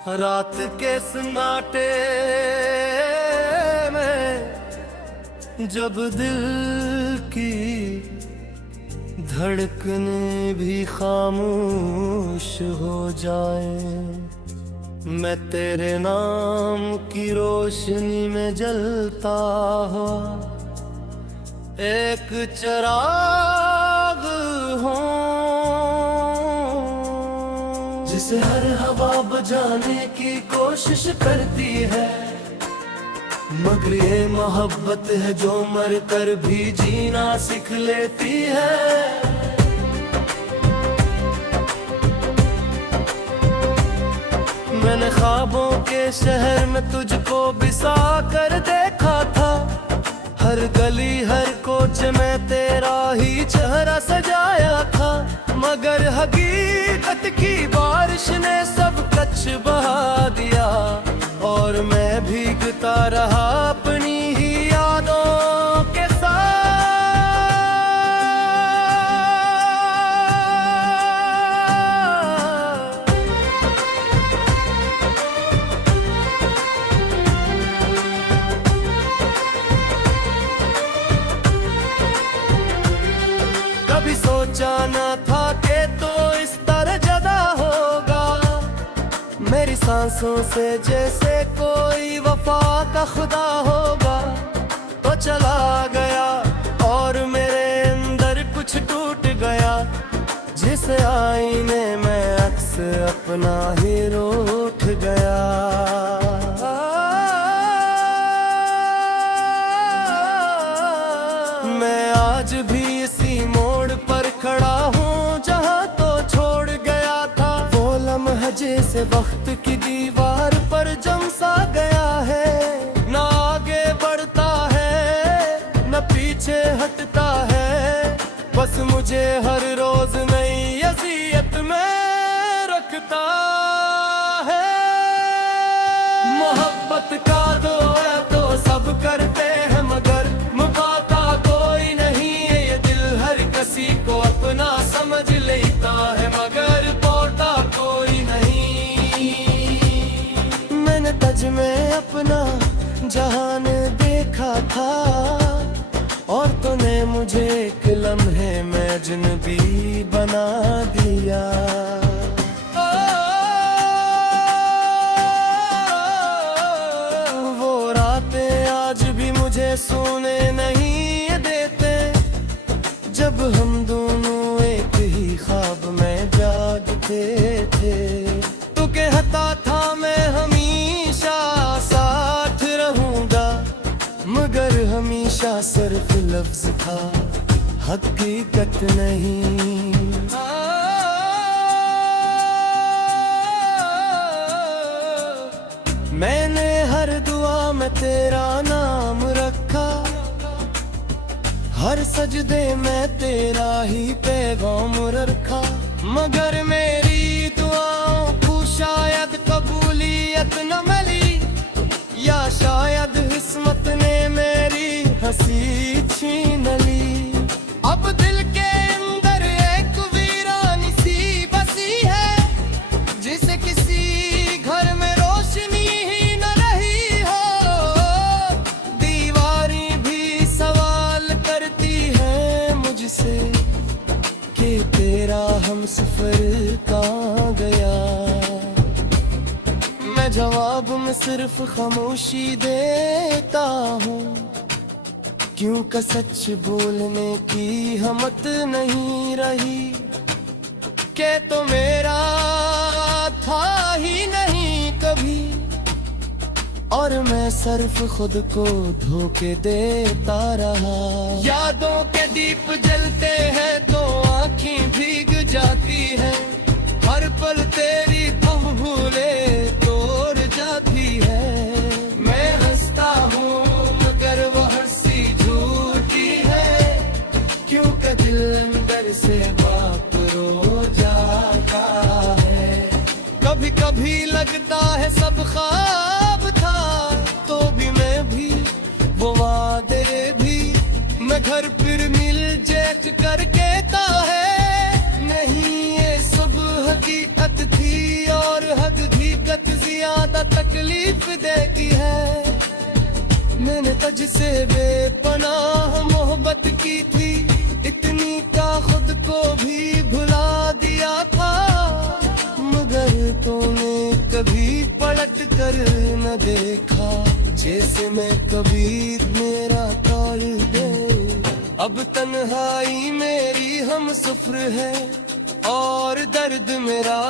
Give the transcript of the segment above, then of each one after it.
रात के सन्नाटे में जब दिल की धड़कनें भी खामोश हो जाए, मैं तेरे नाम की रोशनी में जलता हुआ एक चिराग हूँ, जिसे हर हवा बुझाने की कोशिश करती है, मगर ये मोहब्बत है जो मर कर भी जीना सीख लेती है। मैंने ख्वाबों के शहर में तुझको बिसा कर देखा था, हर गली हर कोच में तेरा ही चेहरा सजाया था, मगर हकीकत की बारिश ने सब कच्छ बहा दिया और मैं भीगता रहा अपनी ही यादों के साथ। कभी सोचा न था कि तो इस तरह जुदा होगा, मेरी सांसों से जैसे कोई वफा का खुदा होगा। तो चला गया और मेरे अंदर कुछ टूट गया, जिस आईने में अक्स अपना ही रूठ गया। मैं आज भी इसी मोड़ पर खड़ा हूँ जहाँ तो छोड़ गया था, वो लम्हा जैसे वक्त की दीवार पर जम सा गया है, न आगे बढ़ता है न पीछे हटता है, बस मुझे हर रोज नई अज़ियत में रखता है। मोहब्बत का दौरा तो सब करते हैं, मगर मुकाता कोई नहीं है, ये दिल हर किसी को अपना समझ लेता है, मगर तोड़ता कोई नहीं। मैंने तज में अपना जहान देखा था और तूने मुझे एक लम्हे में अजनबी बना दिया। वो रातें आज भी मुझे सोने नहीं देते, जब हम दोनों एक ही ख्वाब में जागते थे। तू कहता था मैं हमेशा साथ रहूंगा, मगर हमेशा सिर्फ लफ्ज था, हकीकत नहीं। मैंने हर दुआ में तेरा नाम रखा, हर सजदे में तेरा ही पैगाम रखा, मगर मेरी दुआओं को शायद कबूलियत न मिली, या शायद किस्मत ने मेरी हंसी छीन ली। अब दिल के अंदर एक वीरानी सी बसी है, जिसे किसी घर में रोशनी ही न रही हो। दीवारें भी सवाल करती हैं मुझसे कि तेरा हमसफर कहाँ गया। मैं जवाब में सिर्फ खामोशी देता हूँ, क्योंकि सच बोलने की हिम्मत नहीं रही, के तो मेरा था ही नहीं कभी, और मैं सिर्फ खुद को धोखे देता रहा। यादों के दीप जलते हैं तो आँखें भीग जाती है, हर पल तेरी तुम भूले तोड़ जाती है। मैं हंसता हूँ मगर वो हंसी झूठी है, क्योंकि दिल अंदर से बाप रो जाता है। कभी कभी लगता है सब ख्वाब था, तो भी मैं भी वो वादे भी, मैं घर फिर मिल जेठ कर कहता है। नहीं ये सब हकीकत थी और हकीकत जी तुझसे बेपनाह मोहब्बत की थी, इतनी का खुद को भी भुला दिया था। मगर तूने कभी पलट कर न देखा, जैसे मैं कबीर मेरा तौल दे। अब तन्हाई मेरी हम सफर है, और दर्द मेरा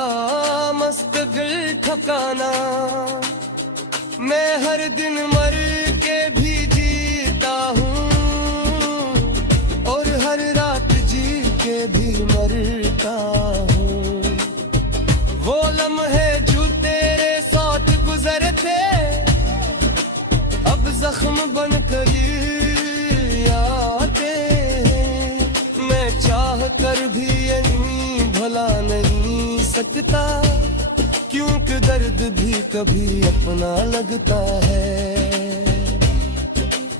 मुस्तकिल ठिकाना। मैं हर दिन मर के भी जीता हूँ, और हर रात जी के भी मरता हूँ। वो लम्हे जो तेरे साथ गुजरे थे, अब जख्म बन कर आते हैं। मैं चाह कर भी यही भला नहीं सकता, क्योंकि दर्द भी कभी अपना लगता है।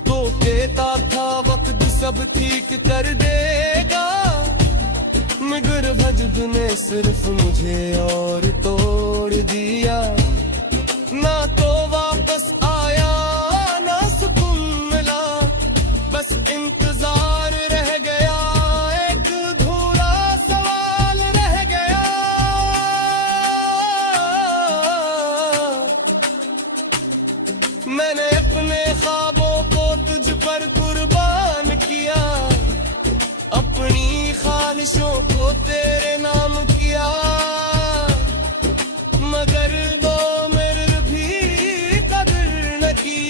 तो कहता था वक्त सब ठीक कर देगा, मगर वजद ने सिर्फ मुझे और तोड़ दिया। ना तो वापस आया ना सुकून मिला, बस इंतजार रह गया, एक अधूरा सवाल रह गया। मैंने अपने ख्वाबों को तुझ पर कुर्बान किया, अपनी ख्वाहिशों को तेरे नाम किया। मगर वो मेरे भी कदर न की,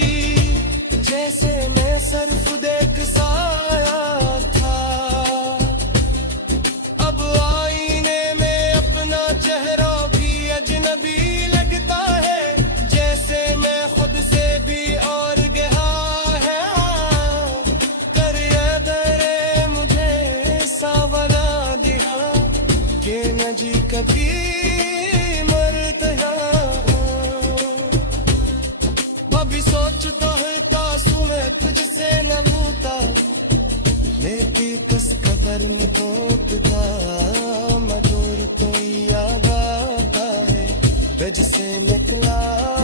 जैसे मैं सिर्फ देख साया था। अब आईने में अपना चेहरा भी अजनबी लगता है, जैसे मैं खुद से भी और गया है। कर दरे मुझे सावला दिया, कि न जी कभी मरता। अभी सोचता है तासु मैं तुझसे न भूता, लेती किस कदर में होता। मधुर तो याद आता है, तुझसे निकला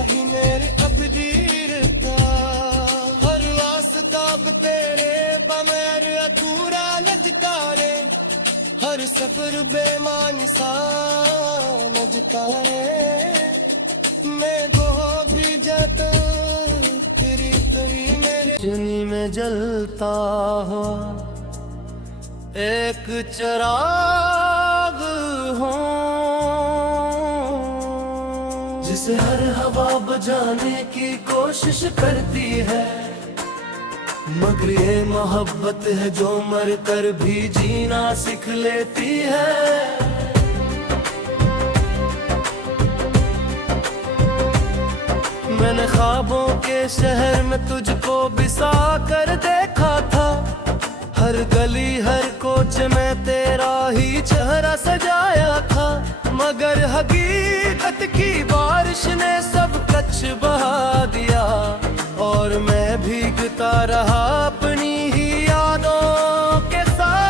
ही मेरे अबदीर का। हर रास्ता तेरे बगैर अधूरा लगता रे, हर सफर बेमानी सा लगता है। मैं बहुत भी जाता तेरी तवी मेरे जनी में जलता हो, एक चिराग हो, जिसे हर हवा बुझाने की कोशिश करती है। मगर ये मोहब्बत है जो मर कर भी जीना सीख लेती है। मैंने ख्वाबों के शहर में तुझको बिसा कर देखा था, हर गली हर कोच में तेरा ही चेहरा सजाया था। मगर हकीकत की बारिश ने सब कच्छ बहा दिया, और मैं भीगता रहा अपनी ही यादों के साथ।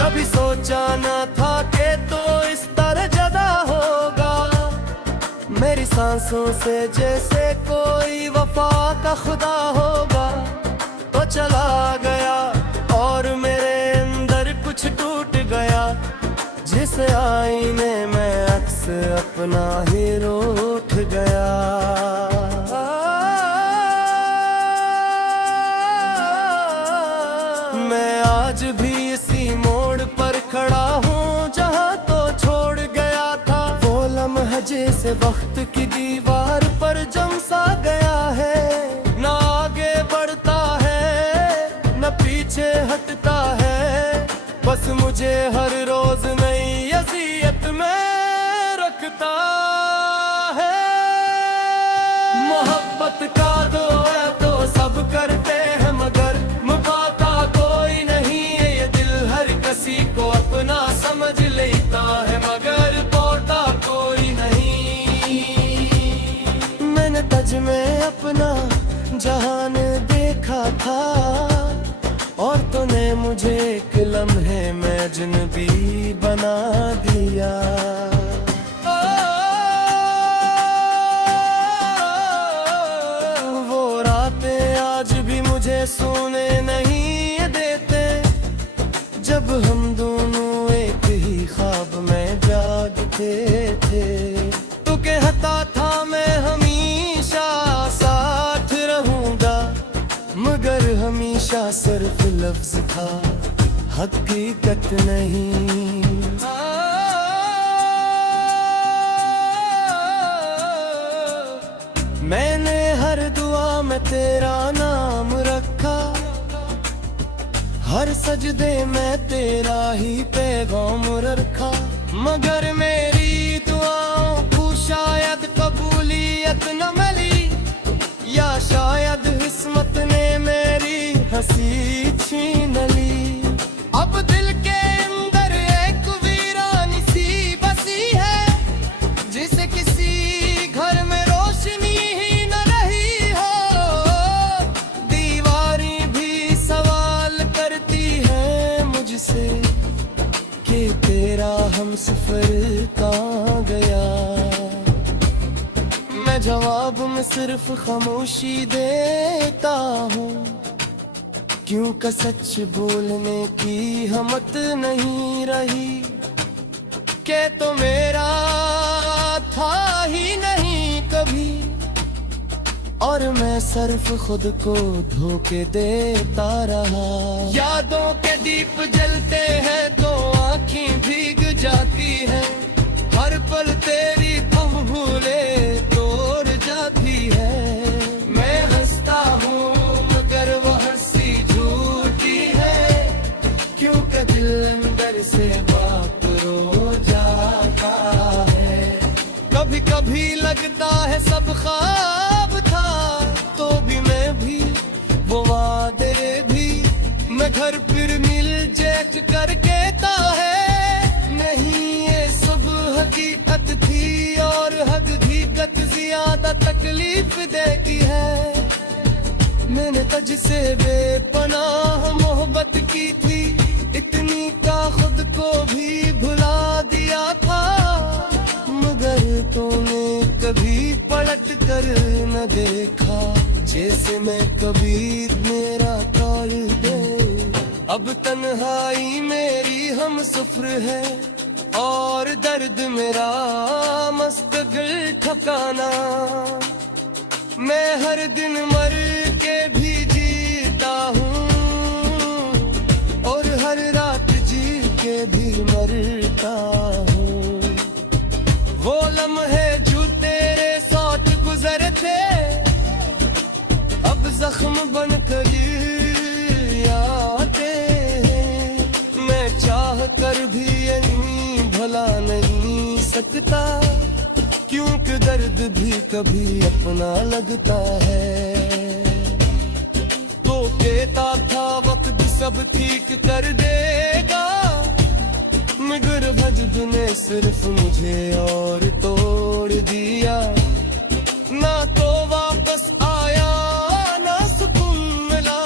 कभी सोचा न था कि तो इस तरह जुदा होगा, मेरी सांसों से जैसे कोई वफा का खुदा होगा। तो चला गया और मेरे अंदर कुछ टूट गया, जिस आईने में अक्स अपना ही रूठ गया। मैं आज भी इसी मोड़ पर खड़ा हूँ जहाँ तो छोड़ गया था। वो लम्हा जैसे वक्त की दीवार पर जम सा गया है, न आगे बढ़ता है न पीछे हटता है। बस मुझे हर रोज नई अज़ियत में रखता है। मोहब्बत का दो है तो सब करते हैं, मगर मुकाता कोई नहीं है। ये दिल हर किसी को अपना समझ लेता है, मगर तोड़ता कोई नहीं। मैंने तज में अपना जहान देखा था और तूने मुझे एक लम्हे में अजनबी बना दिया। वो रातें आज भी मुझे सोने नहीं देते, जब हम दोनों एक ही ख्वाब में जागते थे। तू कहता था मैं हमेशा साथ रहूंगा, मगर हमेशा सिर्फ लफ्ज था, हकीकत नहीं। मैंने हर दुआ में तेरा नाम रखा, हर सजदे में तेरा ही पैगाम रखा, मगर मेरी दुआओं को शायद कबूलियत न मिली, या शायद किस्मत ने मेरी हंसी छीन ली। अब दिल के अंदर एक वीरानी सी बसी है, जिसे किसी घर में रोशनी ही न रही हो। दीवारें भी सवाल करती हैं मुझसे कि तेरा हमसफर कहाँ गया। मैं जवाब में सिर्फ खामोशी देता हूँ, क्यों का सच बोलने की हिम्मत नहीं रही, के तो मेरा था ही नहीं कभी, और मैं सिर्फ खुद को धोखे देता रहा। यादों के दीप जलते हैं तो आँखें भीग जाती हैं, हर पल तेरी तुम भूले तोड़ जाती है। मैं हंसता हूँ मगर वो हंसी झूठी है, क्योंकि दिल अंदर से बाप रो जाता है। कभी कभी लगता है सब ख्वाब था, तो भी मैं भी वो वादे भी, मैं घर फिर मिल जेठ कर कहता है। नहीं ये सब हकीकत थी, और हकीकत ज्यादा तकलीफ देती है। मैंने तुझसे बेपनाह मोहब्बत की थी, इतनी का खुद को भी भुला दिया था, मगर तूने कभी पलट कर न देखा, जैसे मैं कबीर मेरा तौल दे। अब तन्हाई मेरी हम सफर है, और दर्द मेरा मुस्तकिल ठिकाना। मैं हर दिन मर के भी जीता हूँ, और हर रात जी के भी मरता हूँ। वो लम्हे जो तेरे साथ गुजरे थे, अब जख्म बन कर आते हैं। मैं चाह कर भी यही भला नहीं सकता, क्योंकि दर्द भी कभी अपना लगता है। तो कहता था वक्त सब ठीक कर देगा, मगर वजद ने सिर्फ मुझे और तोड़ दिया। ना तो वापस आया ना सुकून मिला,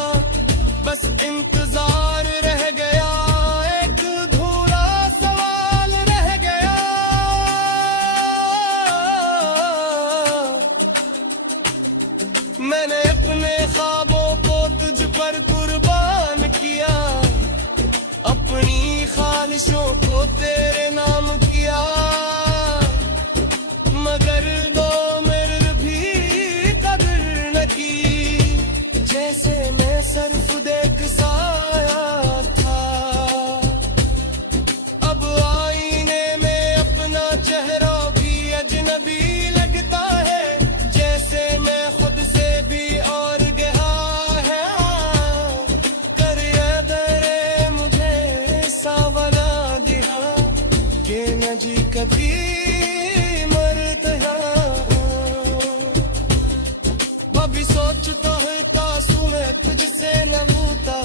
बस इंतजार रह गया, एक अधूरा सवाल रह गया। मैंने अपने ख्वाबों को तुझ पर कुर्बान किया, अपनी ख्वाहिशों को तेरे नाम किया, मगर दो मेरे भी कदर न की। जैसे मैं सिर्फ देख साया था, अब आईने में अपना चेहरा भी अजनबी लगता है, जैसे मैं खुद से भी और गया है। कर दरे मुझे सावला दिया, के न जी कभी मरता। अभी सोचता है तासू मैं तुझसे न भूता,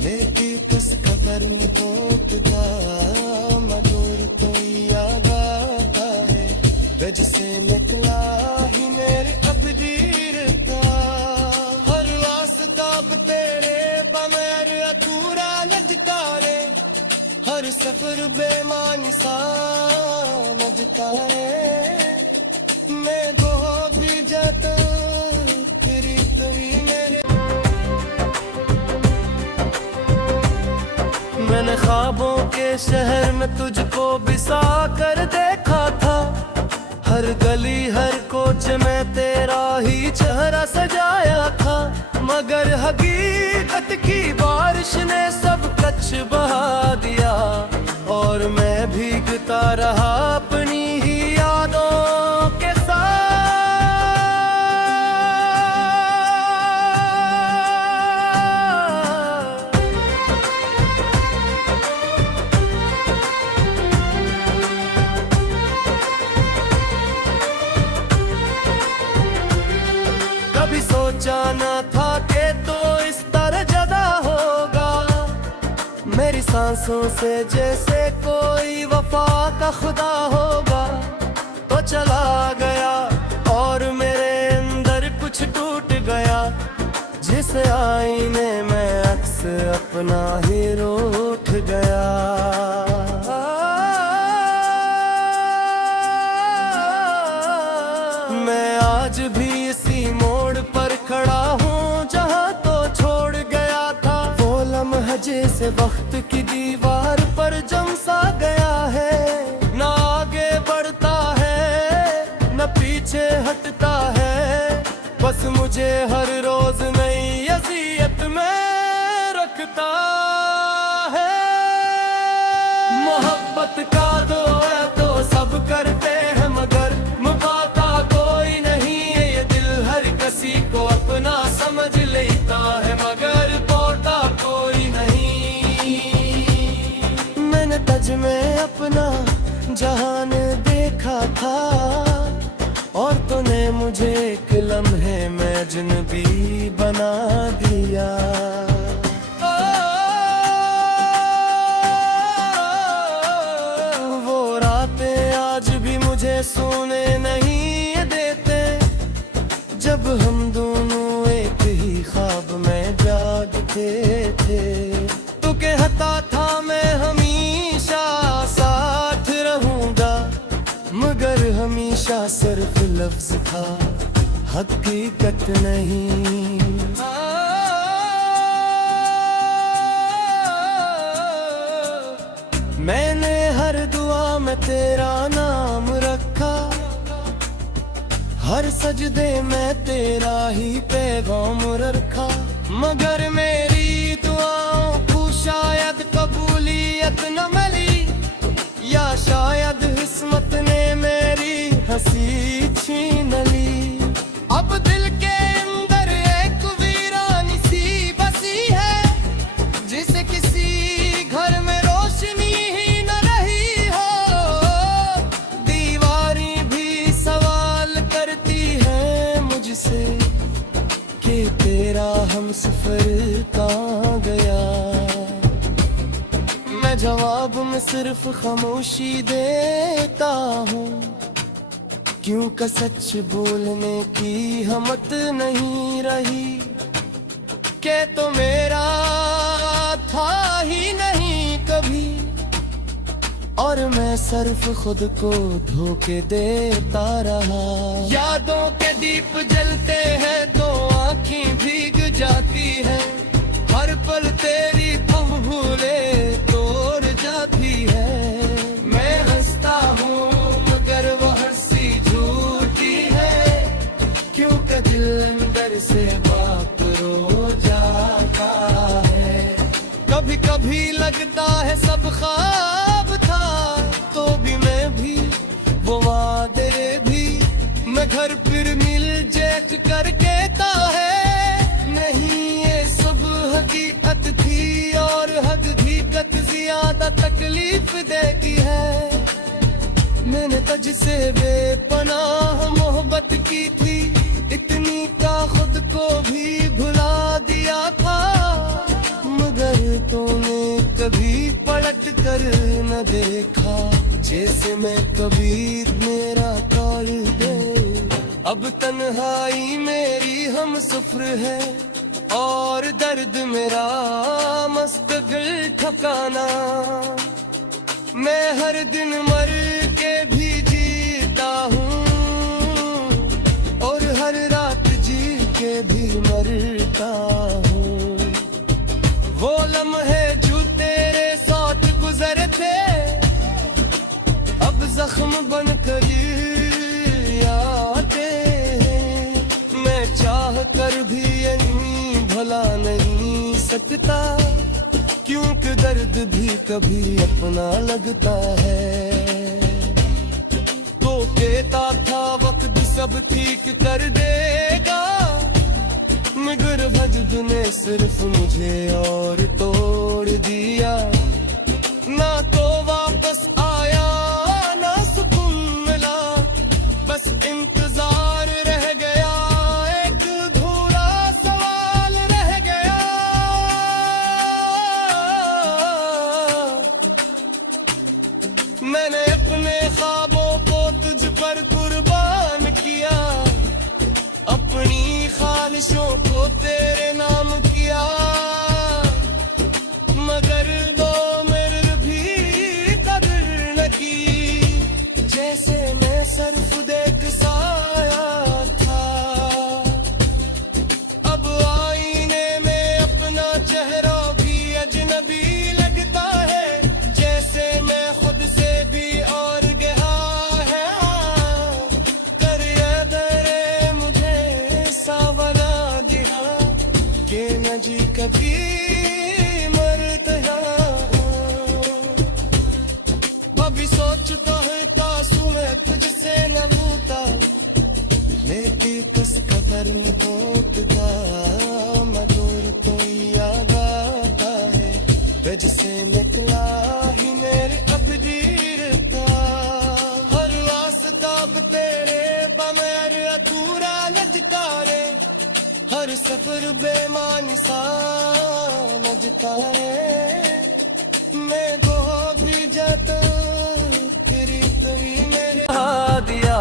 लेकिन किस खबर में टूटता मधुर कोई याद आता है, तुझसे निकला ही मेरे अब जीरता। फिर बेमानी सा लगता है, मैं दो भी जाता फिर तभी मेरे। मैंने ख्वाबों के शहर में तुझको बिसा कर देखा था, हर गली हर कोच में तेरा ही चेहरा सजाया था, मगर हकीकत की बारिश ने सब कच्छ बहा दिया, और मैं भीगता रहा अपनी ही यादों के साथ। कभी सोचा न था कि तो इस तरह जुदा होगा, मेरी सांसों से जैसे कोई वफा का खुदा होगा। तो चला गया और मेरे अंदर कुछ टूट गया, जिस आईने में अक्स अपना ही रूठ गया। मैं आज भी इसी मोड़ पर खड़ा हूँ जहाँ तो छोड़ गया था, वो लम्हा जैसे वक्त की दीवार पर जम सा गया है, न आगे बढ़ता है न पीछे हटता है, बस मुझे हर रोज नई अज़ियत में रखता है। मोहब्बत का दो है तो सब करते हैं, मगर मुबाता कोई नहीं है, ये दिल हर किसी को अपना समझ लेता है, मगर बोलता कोई नहीं। मैंने तज में अपना जहान देखा था, और तूने मुझे एक लम्हे में अजनबी बना दिया। वो रातें आज भी मुझे सोने नहीं देते, जब हम दोनों एक ही ख्वाब में जागते थे। तू कहता था मैं हमेशा साथ रहूंगा, मगर हमेशा सिर्फ लफ्ज था, हकीकत नहीं। मैंने हर दुआ में तेरा नाम रखा, हर सजदे में तेरा ही पैगाम रखा, मगर मेरी दुआओं को शायद कबूलियत न मिली, या शायद किस्मत ने मेरी हंसी छीन ली। अब दिल के अंदर एक वीरानी सी बसी है, जिसे किसी घर में रोशनी ही न रही हो। दीवारें भी सवाल करती हैं मुझसे कि तेरा हमसफर कहाँ गया। मैं जवाब में सिर्फ खामोशी देता हूँ, क्यों का सच बोलने की हिम्मत नहीं रही, के तो मेरा था ही नहीं कभी, और मैं सिर्फ खुद को धोखे देता रहा। यादों के दीप जलते हैं तो आँखें भीग जाती है, हर पल तेरी तुम भूले तोड़ जाती है। मैं हंसता हूँ मगर वो हंसी झूठी है, क्यों का दिल अंदर से बाप रो जाता है। कभी कभी लगता है सब ख्वाब था, तो भी मैं भी वो वादे भी, मैं घर फिर मिल जेठ कर कहता है। नहीं ये सब हकीकत थी, और हकीकत ज्यादा तकलीफ देती है। मैंने तुझसे बेपनाह मोहब्बत की थी, इतनी का खुद को भी भुला दिया था, मगर तूने कभी पलट कर न देखा, जैसे मैं कबीर मेरा तौल दे। अब तन्हाई मेरी हम सफर है, और दर्द मेरा मुस्तकिल ठिकाना। मैं हर दिन मर के भी जीता हूँ और हर रात जी के भी मरता हूँ। वो लम्हे जो तेरे साथ गुजरे थे अब जख्म बनकर आते हैं। मैं चाह कर भी यहीं भला नहीं सकता, क्योंकि दर्द भी कभी अपना लगता है। तो कहता था वक्त सब ठीक कर देगा, मगर वजद ने सिर्फ मुझे और तोड़ दिया। ना तो वापस आया ना सुकून मिला, बस इंतजार रह गया, एक अधूरा सवाल रह गया। मैंने अपने ख्वाबों को तुझ पर कुर्बान किया, अपनी ख्वाहिशों को तेरे नाम किया, मगर दो मेरे भी कदर न की। जैसे मैं सिर्फ देख साया था, अब आईने में अपना चेहरा भी अजनबी लगता है। जैसे मैं खुद से भी और गया है, कर दरे मुझे सावरा दिया कि न जी कभी मरता। अभी सोचता है तासु मैं तुझसे न भूता, लेकिन किस कदर में टूटता मधुर कोई याद आता है, तुझसे निकला ही मेरे अबदीर था। हर रास्ता तेरे बमैर अधूरा लगता रे, हर सफर बेमानी सा लगता रे। मैं गो भी जाता तेरी तभी मेरे आ दिया,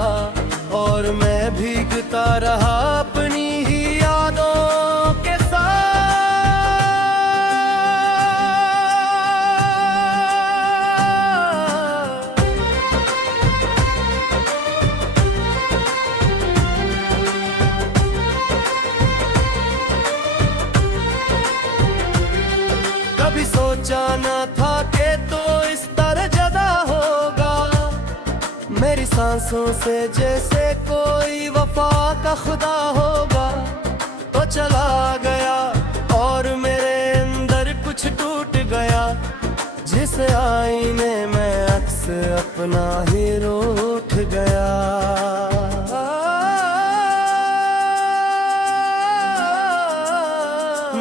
और मैं भीगता रहा अपनी ही यादों के साथ। कभी सोचा न था कि तो इस तरह जुदा होगा, मेरी सांसों से जैसे कोई वफा का खुदा होगा। तो चला गया और मेरे अंदर कुछ टूट गया, जिस आईने में अक्स अपना ही रूठ गया।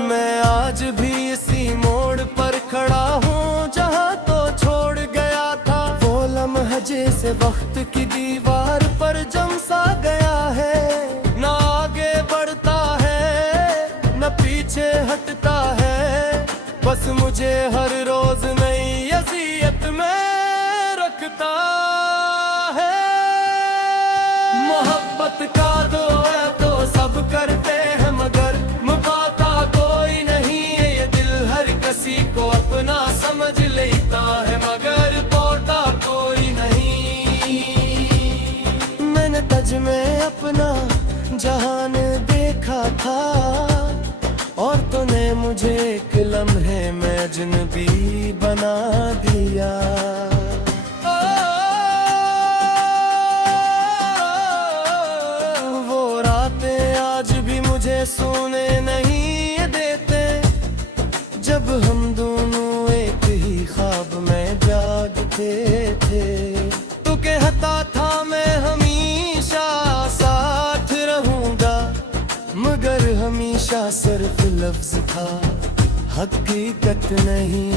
मैं आज भी इसी मोड़ पर खड़ा हूँ जहाँ तो छोड़ गया था। वो लम्हा जैसे वक्त की दीवार पर जम सा गया है, न आगे बढ़ता है न पीछे हटता है, बस मुझे हर रोज नई अज़ियत में रखता है। मोहब्बत का दो है तो सब करते हैं, मगर मुकाता कोई नहीं है। ये दिल हर किसी को अपना समझ लेता है, मगर पोता कोई नहीं। मैंने तज में अपना जहान देखा था, और तूने मुझे एक लम्हे में अजनबी बना दिया। वो रातें आज भी मुझे सोने नहीं देते, जब हम दोनों एक ही ख्वाब में जागते थे। तू कहता था मैं हमेशा साथ रहूंगा, मगर हमेशा सिर्फ लफ्ज था, हकीकत नहीं।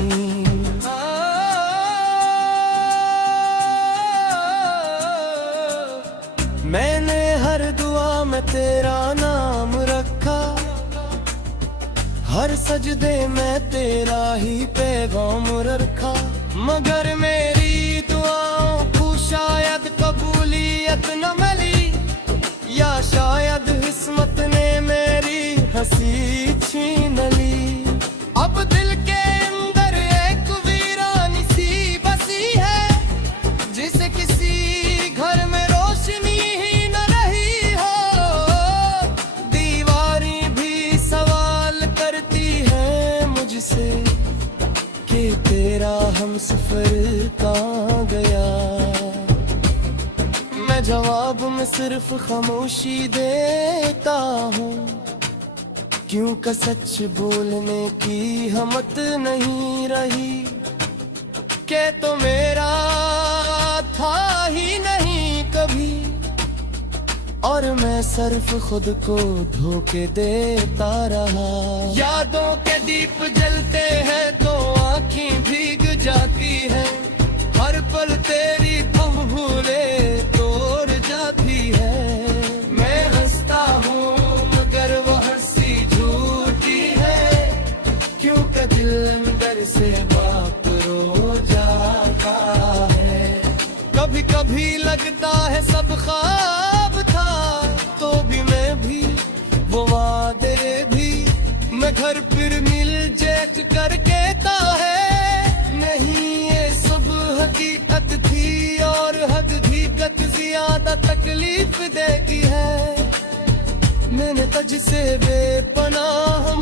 मैंने हर दुआ में तेरा नाम रखा, हर सजदे में तेरा ही पैगाम रखा, मगर मेरी दुआओं को शायद कबूलियत न मिली, या शायद किस्मत ने मेरी हंसी छीन ली। अब दिल के अंदर एक वीरानी सी बसी है, जवाब में सिर्फ खामोशी देता हूँ, क्योंकि सच बोलने की हिम्मत नहीं रही। के तो मेरा था ही नहीं कभी, और मैं सिर्फ खुद को धोखे देता रहा। यादों के दीप जलते हैं तो आँखें भीग जाती है, हर पल तेरी तुम भूले तोड़ जाती है। मैं हंसता हूँ मगर वो हंसी झूठी है, क्योंकि दिल अंदर से बाप रो जाता है। कभी कभी लगता है सब ख्वाब था, तो भी मैं भी वो वादे भी, मैं घर फिर मिल जेट कर कहता है। नहीं ये सब हकीकत थी, और हकीकत ज्यादा तकलीफ देती है। मैंने तुझसे बेपनाह